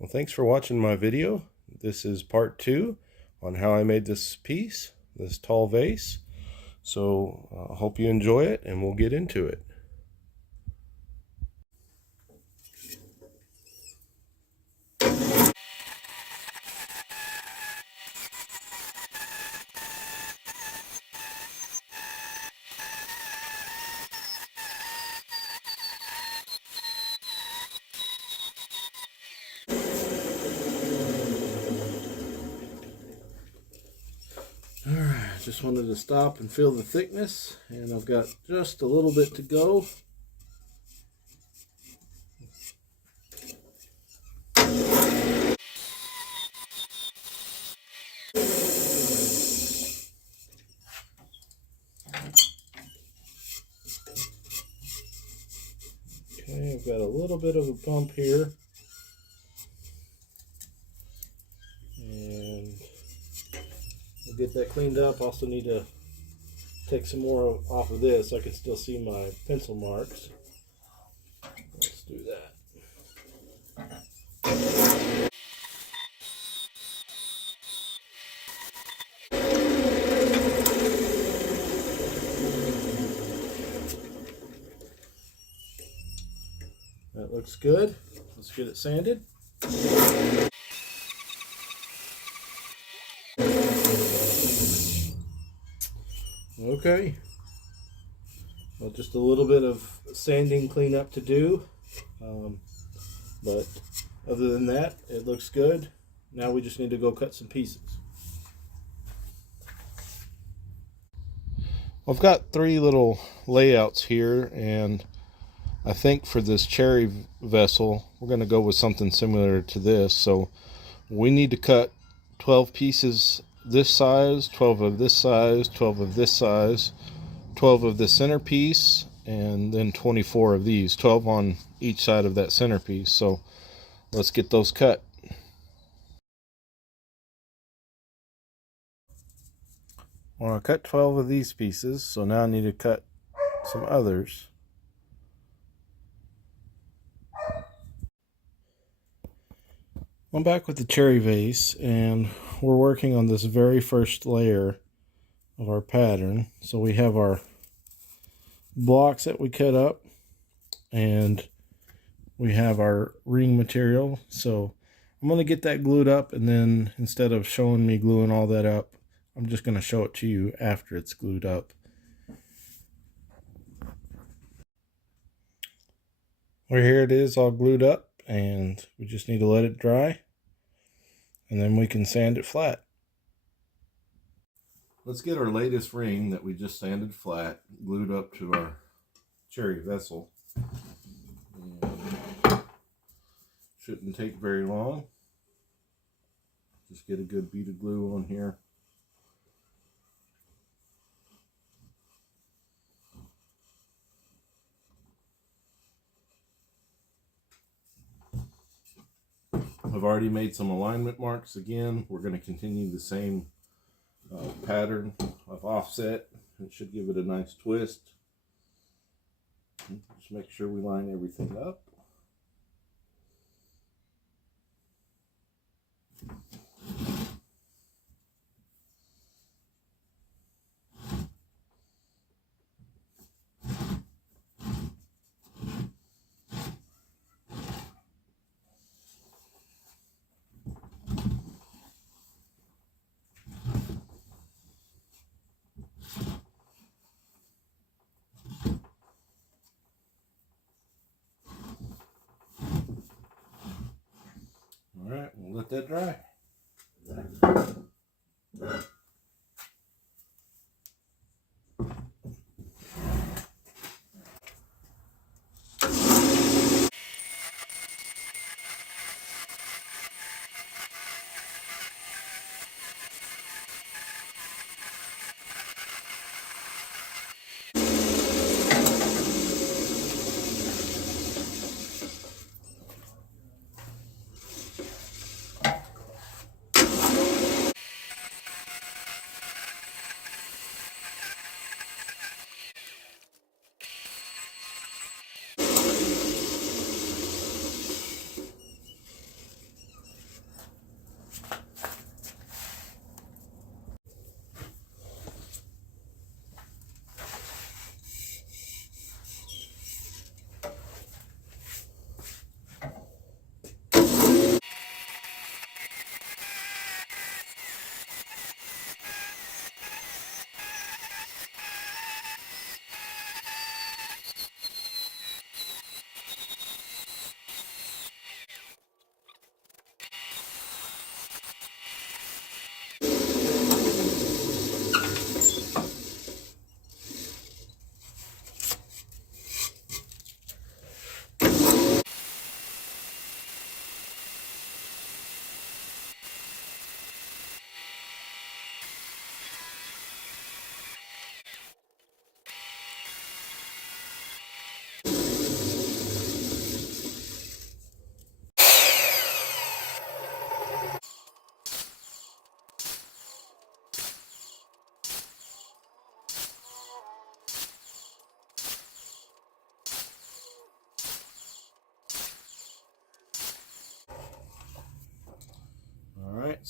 Well, thanks for watching my video. This is part 2 on how I made this piece, this tall vase. So I hope you enjoy it and we'll get into it. Alright, just wanted to stop and feel the thickness, and I've got just a little bit to go. Okay, I've got a little bit of a bump here. And we'll get that cleaned up. Also need to take some more off of this so I can still see my pencil marks. Let's do that. That looks good. Let's get it sanded. Okay. Well, just a little bit of sanding cleanup to do. But other than that, it looks good. Now we just need to go cut some pieces. I've got 3 little layouts here, and I think for this cherry vessel, we're going to go with something similar to this. So we need to cut 12 pieces this size, 12 of this size, 12 of this size, 12 of the centerpiece, and then 24 of these, 12 on each side of that centerpiece. So let's get those cut. Well, I cut 12 of these pieces, so now I need to cut some others. I'm back with the cherry vase, and we're working on this very first layer of our pattern. So we have our blocks that we cut up, and we have our ring material. So I'm going to get that glued up, and then instead of showing me gluing all that up, I'm just going to show it to you after it's glued up. Well, here it is all glued up, and we just need to let it dry, and then we can sand it flat. Let's get our latest ring that we just sanded flat glued up to our cherry vessel. And shouldn't take very long. Just get a good bead of glue on here. I've already made some alignment marks again. We're going to continue the same pattern of offset. It should give it a nice twist. Just make sure we line everything up. Alright, we'll let that dry.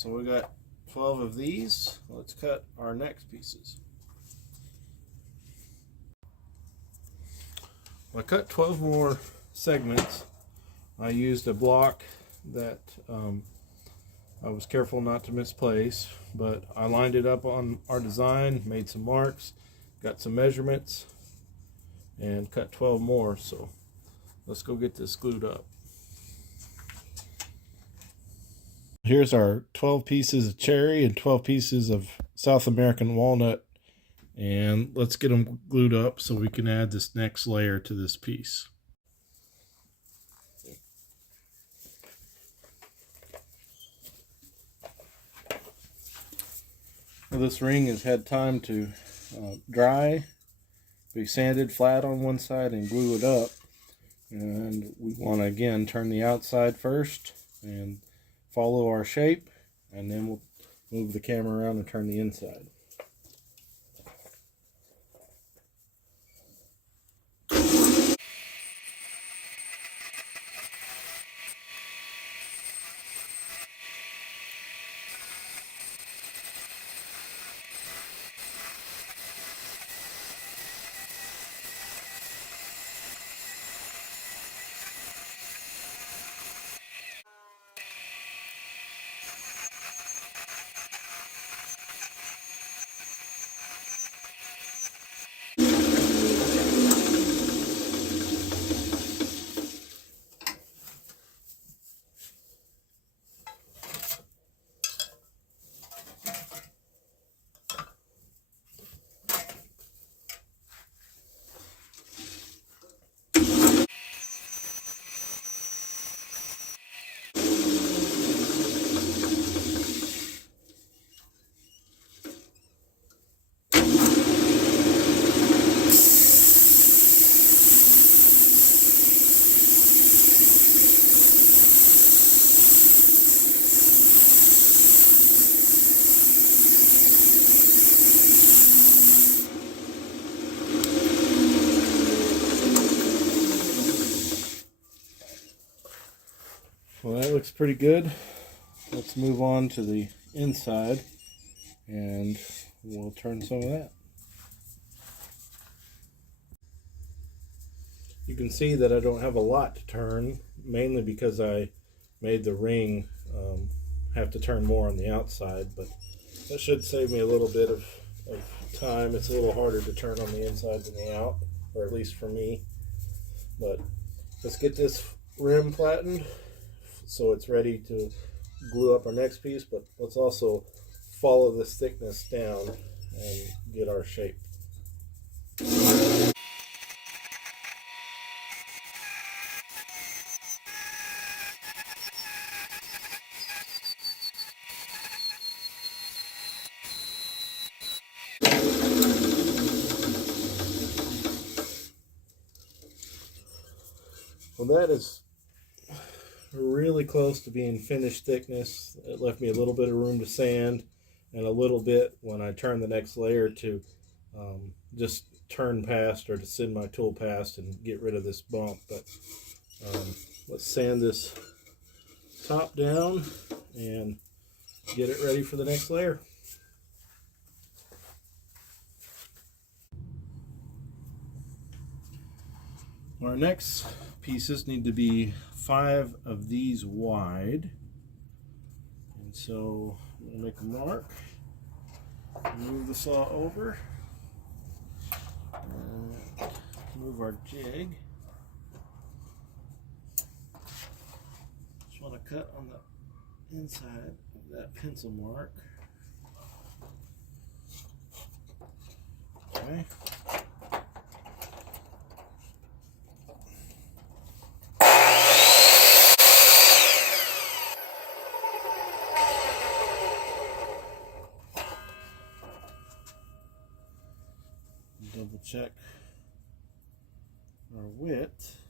So we got 12 of these. Let's cut our next pieces. I cut 12 more segments. I used a block that I was careful not to misplace, but I lined it up on our design, made some marks, got some measurements, and cut 12 more. So let's go get this glued up. Here's our 12 pieces of cherry and 12 pieces of South American walnut, and let's get them glued up so we can add this next layer to this piece. Well, this ring has had time to dry, be sanded flat on one side and glue it up, and we want to again turn the outside first and follow our shape, and then we'll move the camera around and turn the inside. Well, that looks pretty good. Let's move on to the inside and we'll turn some of that. You can see that I don't have a lot to turn, mainly because I made the ring have to turn more on the outside, but that should save me a little bit of time. It's a little harder to turn on the inside than the out, or at least for me. But let's get this rim flattened so it's ready to glue up our next piece, but let's also follow this thickness down and get our shape. Well, that is really close to being finished thickness. It left me a little bit of room to sand and a little bit when I turn the next layer to just turn past or to send my tool past and get rid of this bump. But let's sand this top down and get it ready for the next layer. Our next pieces need to be 5 of these wide, and so I'm going to make a mark, move the saw over, and move our jig. Just want to cut on the inside of that pencil mark. Okay. Double check our width.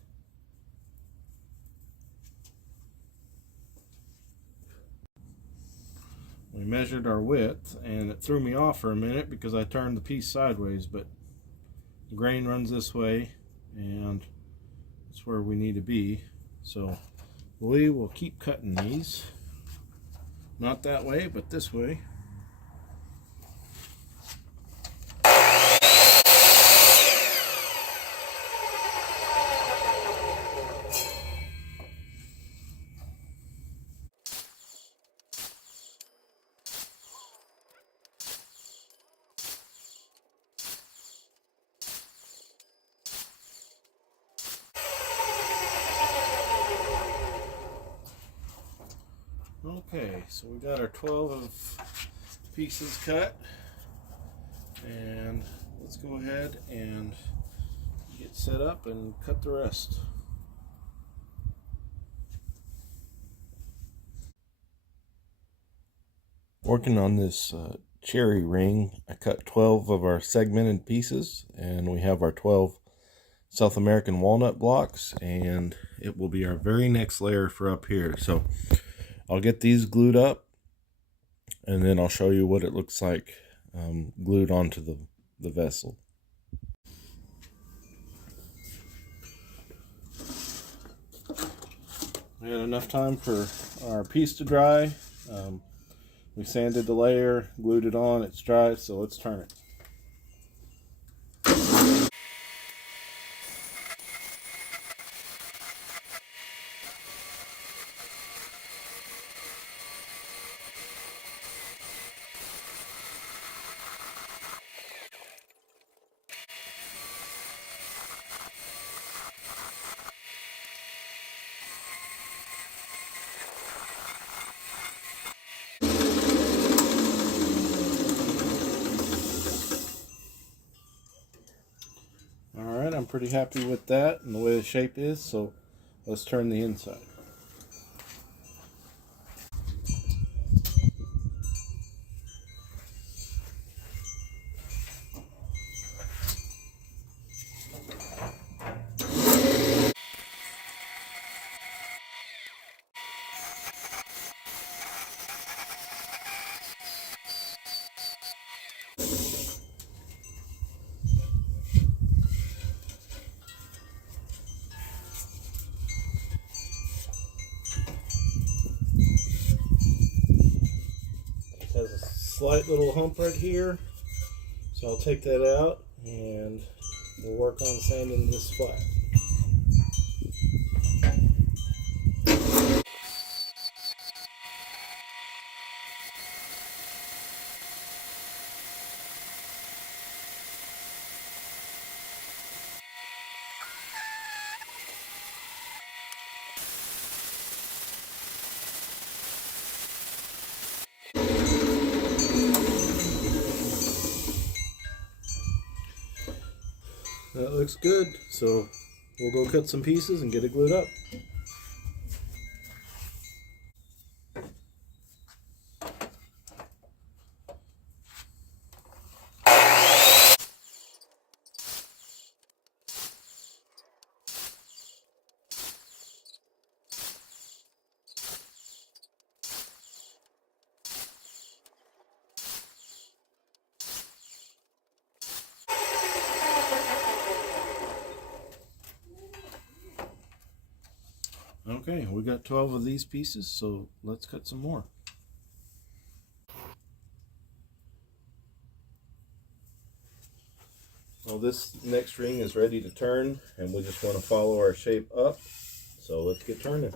We measured our width and it threw me off for a minute because I turned the piece sideways, but the grain runs this way and it's where we need to be. So we will keep cutting these Not that way, but this way. Okay, so we got our 12 of pieces cut, and let's go ahead and get set up and cut the rest. Working on this cherry ring, I cut 12 of our segmented pieces, and we have our 12 South American walnut blocks, and it will be our very next layer for up here. So I'll get these glued up, and then I'll show you what it looks like glued onto the vessel. We had enough time for our piece to dry. We sanded the layer, glued it on, it's dry, so let's turn it. Alright, I'm pretty happy with that and the way the shape is, so let's turn the inside. Has a slight little hump right here, so I'll take that out and we'll work on sanding this flat. That looks good, so we'll go cut some pieces and get it glued up. Okay, we got 12 of these pieces, so let's cut some more. Well, this next ring is ready to turn, and we just want to follow our shape up, so let's get turning.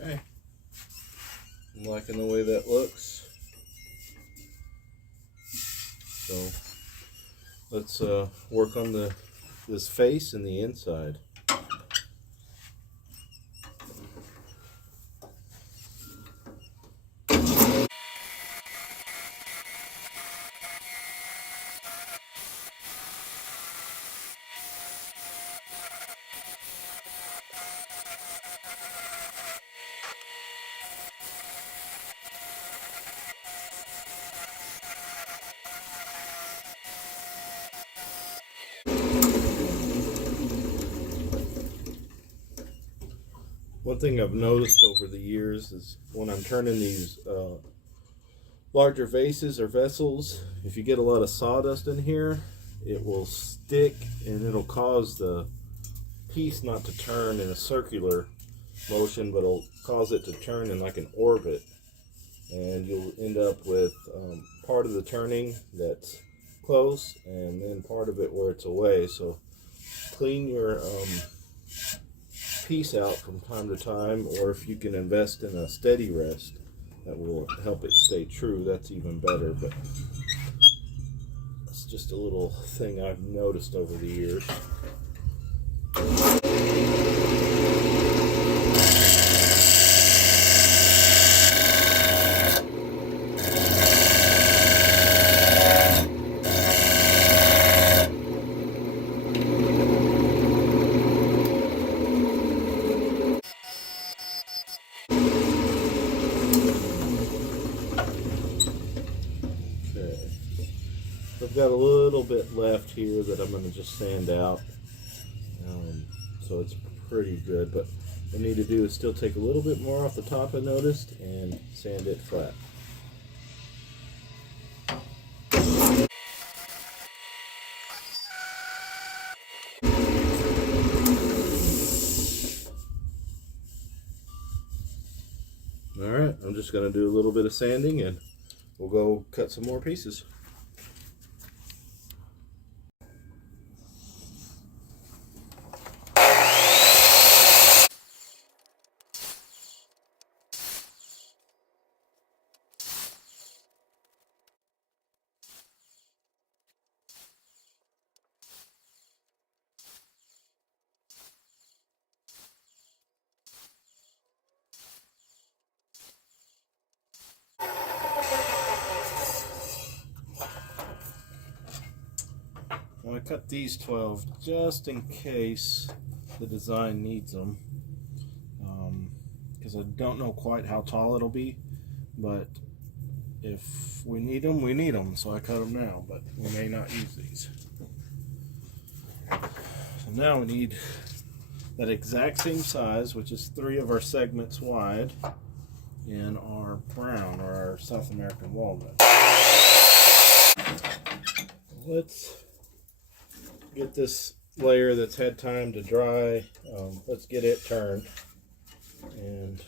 Okay, I'm liking the way that looks. So let's work on this face and the inside. One thing I've noticed over the years is when I'm turning these larger vases or vessels, if you get a lot of sawdust in here, it will stick and it'll cause the piece not to turn in a circular motion, but it'll cause it to turn in like an orbit, and you'll end up with part of the turning that's close and then part of it where it's away. So clean your piece out from time to time, or if you can invest in a steady rest that will help it stay true, that's even better. But it's just a little thing I've noticed over the years. I've got a little bit left here that I'm going to just sand out, so it's pretty good, but what I need to do is still take a little bit more off the top, I noticed, and sand it flat. Alright, I'm just going to do a little bit of sanding and we'll go cut some more pieces. I cut these 12 just in case the design needs them, because I don't know quite how tall it'll be, but if we need them, we need them, so I cut them now, but we may not use these. So now we need that exact same size, which is 3 of our segments wide, in our brown, or our South American walnut. Let's get this layer that's had time to dry. Let's get it turned and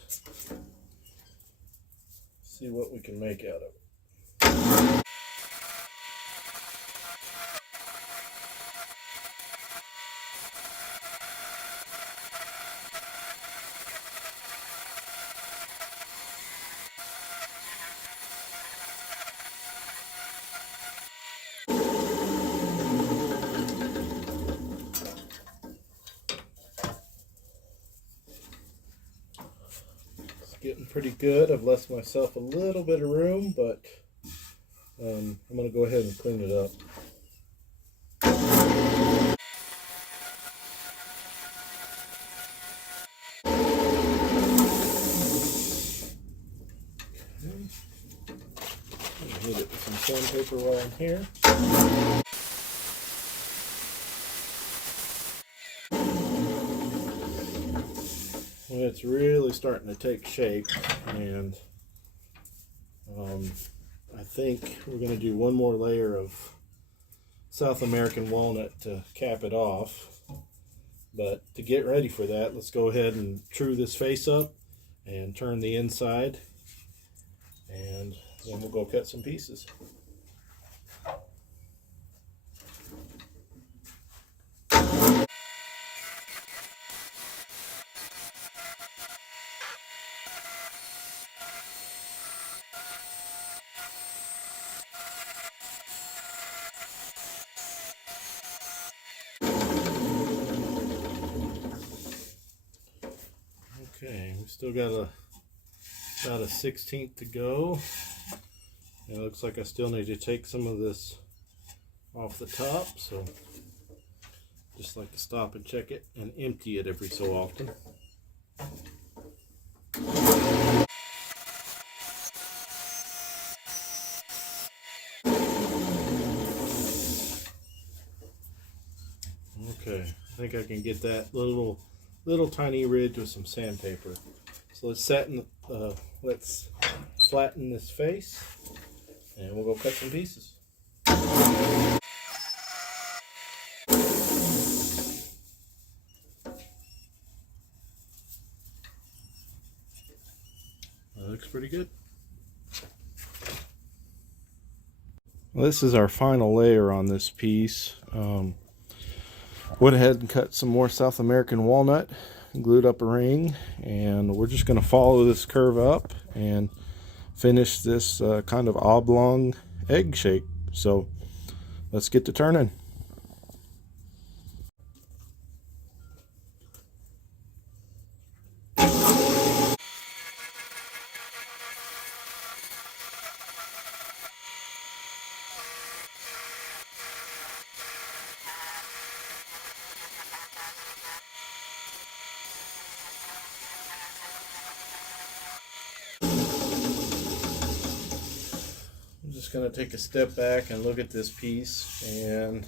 see what we can make out of it. Getting pretty good. I've left myself a little bit of room, but I'm going to go ahead and clean it up. Okay. Hit it with some sandpaper while I'm here. Well, it's really starting to take shape, and I think we're going to do one more layer of South American walnut to cap it off. But to get ready for that, let's go ahead and true this face up and turn the inside, and then we'll go cut some pieces. Okay, we still got about a 1/16 to go. And it looks like I still need to take some of this off the top, so just like to stop and check it and empty it every so often. Okay, I think I can get that little little tiny ridge with some sandpaper. So let's flatten this face, and we'll go cut some pieces. That looks pretty good. Well, this is our final layer on this piece. Went ahead and cut some more South American walnut, glued up a ring, and we're just going to follow this curve up and finish this kind of oblong egg shape. So let's get to turning. Just going to take a step back and look at this piece, and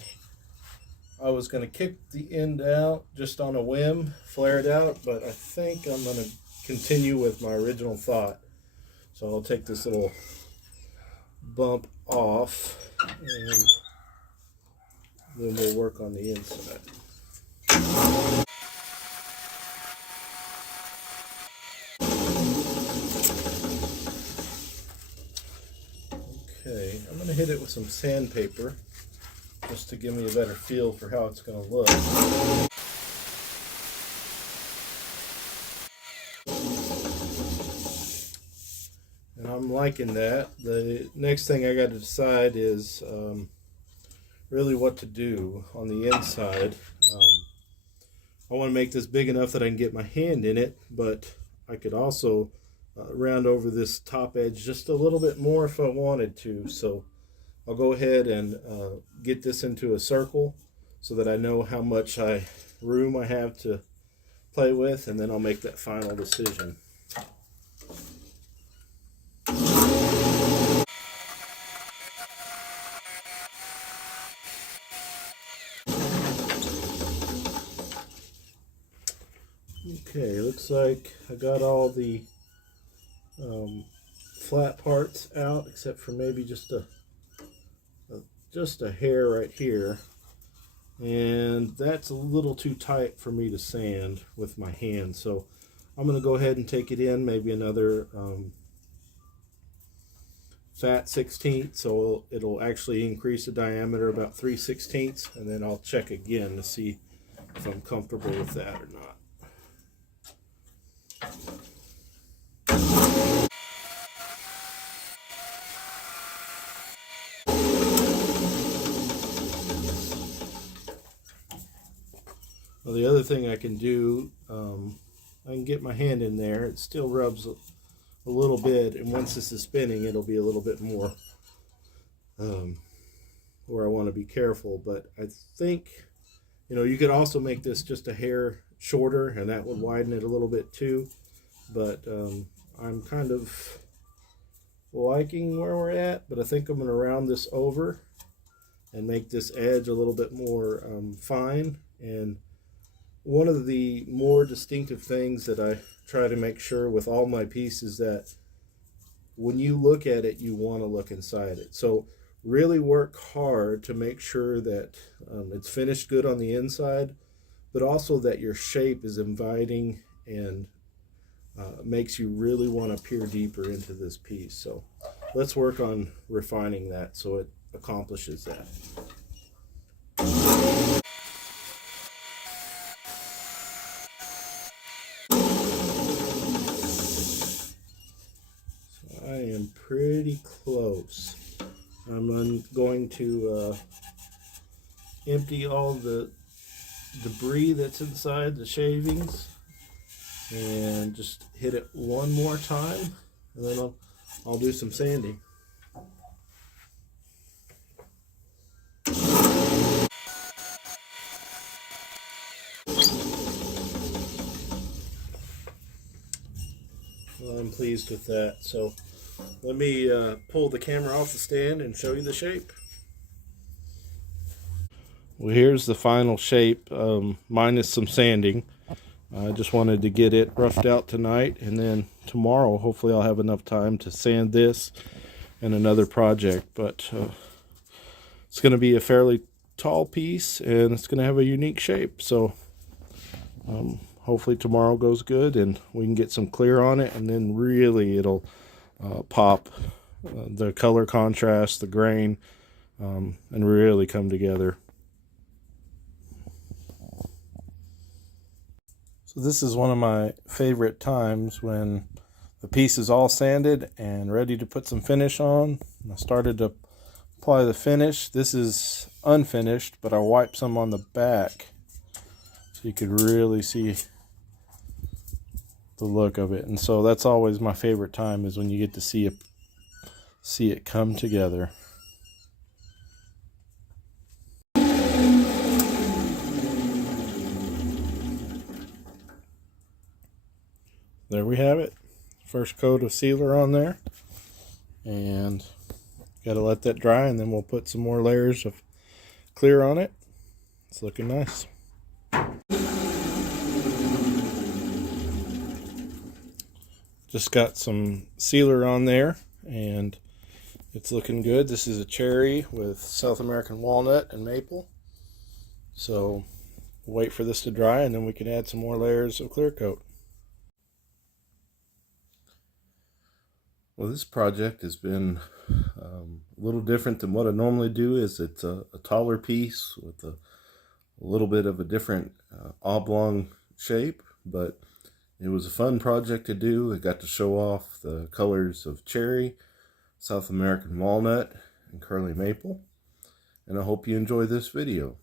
I was going to kick the end out just on a whim, flare it out, but I think I'm going to continue with my original thought. So I'll take this little bump off, and then we'll work on the inside. Okay, I'm going to hit it with some sandpaper just to give me a better feel for how it's going to look. And I'm liking that. The next thing I got to decide is really what to do on the inside. I want to make this big enough that I can get my hand in it, but I could also round over this top edge just a little bit more if I wanted to. So I'll go ahead and get this into a circle so that I know how much room I have to play with, and then I'll make that final decision. Okay, looks like I got all the flat parts out, except for maybe just a hair right here, and that's a little too tight for me to sand with my hand. So I'm going to go ahead and take it in maybe another fat 1/16, so it'll actually increase the diameter about 3/16, and then I'll check again to see if I'm comfortable with that or not. Well, the other thing I can do, I can get my hand in there. It still rubs a little bit, and once this is spinning, it'll be a little bit more where I want to be careful. But I think, you could also make this just a hair shorter, and that would widen it a little bit too. But I'm kind of liking where we're at, but I think I'm going to round this over and make this edge a little bit more fine. And one of the more distinctive things that I try to make sure with all my pieces that when you look at it, you want to look inside it. So really work hard to make sure that it's finished good on the inside, but also that your shape is inviting and makes you really want to peer deeper into this piece. So let's work on refining that so it accomplishes that. I am pretty close. I'm going to empty all the debris that's inside the shavings and just hit it one more time, and then I'll do some sanding. Well, I'm pleased with that. So let me pull the camera off the stand and show you the shape. Well, here's the final shape, minus some sanding. I just wanted to get it roughed out tonight, and then tomorrow hopefully I'll have enough time to sand this and another project. But it's going to be a fairly tall piece, and it's going to have a unique shape. So hopefully tomorrow goes good and we can get some clear on it, and then really it'll pop the color contrast, the grain, and really come together. So this is one of my favorite times, when the piece is all sanded and ready to put some finish on. I started to apply the finish. This is unfinished, but I wiped some on the back so you could really see the look of it. And so that's always my favorite time, is when you get to see it come together. There we have it. First coat of sealer on there, and got to let that dry, and then we'll put some more layers of clear on it. It's looking nice. Just got some sealer on there, and it's looking good. This is a cherry with South American walnut and maple. So we'll wait for this to dry, and then we can add some more layers of clear coat. Well, this project has been a little different than what I normally do. It's a taller piece with a little bit of a different oblong shape, but it was a fun project to do. I got to show off the colors of cherry, South American walnut, and curly maple, and I hope you enjoy this video.